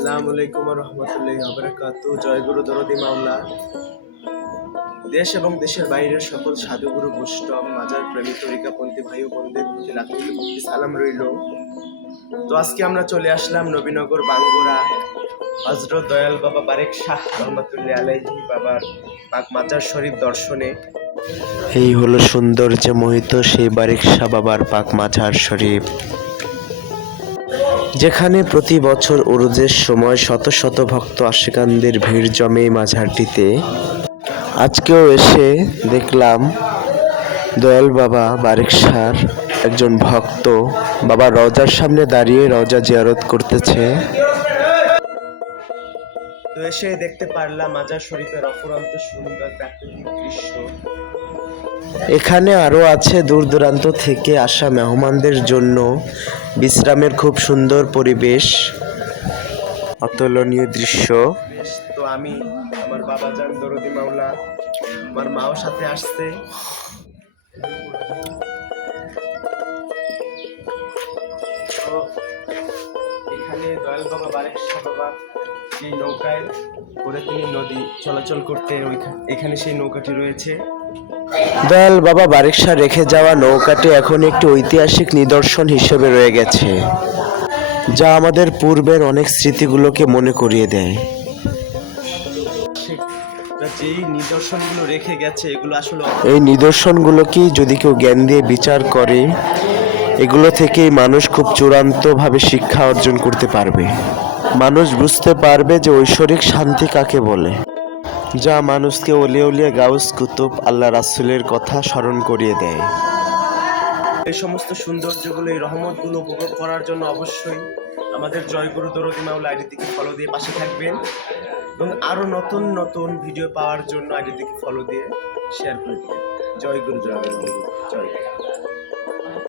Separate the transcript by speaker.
Speaker 1: আসসালামু আলাইকুম রহমতুল্লাহ আবরাকাতু জয়গুরু দরদি মাওলা। দেশ এবং দেশের বাইরের সকল সাধুগুরু বৈষ্ণব মাজার প্রেমী তরিকাপন্থী, ভাই ও বোনদের প্রতি ভক্তি, সালাম রইল। তো আজকে আমরা চলে আসলাম নবীনগর বাঙ্গুরা হজরত দয়াল বাবা বারেক শাহ রহমতুল্লাহ আলাইহি বাবার মাজার শরীফ দর্শনে।
Speaker 2: এই হলো সৌন্দর্যে মোহিত সেই বারেক শাহ বাবার পাক মাঝার শরীফ। যেখানে প্রতি বছর উরুজের সময় শত শত ভক্ত আশিকানদের ভিড় জমে মাঝারটিতে। আজকেও এসে দেখলাম দয়াল বাবা বারিকসার একজন ভক্ত। বাবা রজার সামনে দাঁড়িয়ে রজা জিয়ারত করতেছে।
Speaker 1: তো এসে দেখতে পারলাম মাজার শরীফের অফুরন্ত সুন্দর প্রাকৃতিক দৃশ্য।
Speaker 2: এখানে আরও আছে দূর দূরান্ত থেকে আসা মেহমানদের জন্য বিশ্রামের খুব সুন্দর পরিবেশ অতুলনীয় দৃশ্য।
Speaker 1: তো আমি আমার বাবা যান দরদি মাওলা আমার মাও সাথে আসছে। এখানে দয়াল বাবা বারেক বাবা সেই নৌকায় করে তিনি নদী চলাচল করতে এখানে সেই নৌকাটি রয়েছে।
Speaker 2: দয়াল বাবা বারিক শাহ রেখে যাওয়া নৌকাটি এখন একটি ঐতিহাসিক নিদর্শন হিসেবে রয়ে গেছে যা আমাদের পূর্বের অনেক স্মৃতিগুলোকে মনে করিয়ে দেয়।
Speaker 1: যেই নিদর্শনগুলো রেখে গেছে এগুলো আসলে
Speaker 2: এই নিদর্শনগুলোকেই যদি কেউ জ্ঞান দিয়ে বিচার করে এগুলো থেকেই মানুষ খুব চূড়ান্তভাবে শিক্ষা অর্জন করতে পারবে। মানুষ বুঝতে পারবে যে ঐশ্বরিক শান্তি কাকে বলে। যা মানুষকে অলিয়ে উলিয়ে গাউস কুতুব আল্লাহ রাসুলের কথা স্মরণ করিয়ে দেয়।
Speaker 1: এই সমস্ত সৌন্দর্যগুলো, এই রহমতগুলো উপভোগ করার জন্য অবশ্যই আমাদের জয়গুরু দরদি মাউল আইডিটিকে ফলো দিয়ে পাশে থাকবেন এবং আরও নতুন নতুন ভিডিও পাওয়ার জন্য আইডিটিকে ফলো দিয়ে শেয়ার করে দিবেন। জয় গুরু, জয় জয়।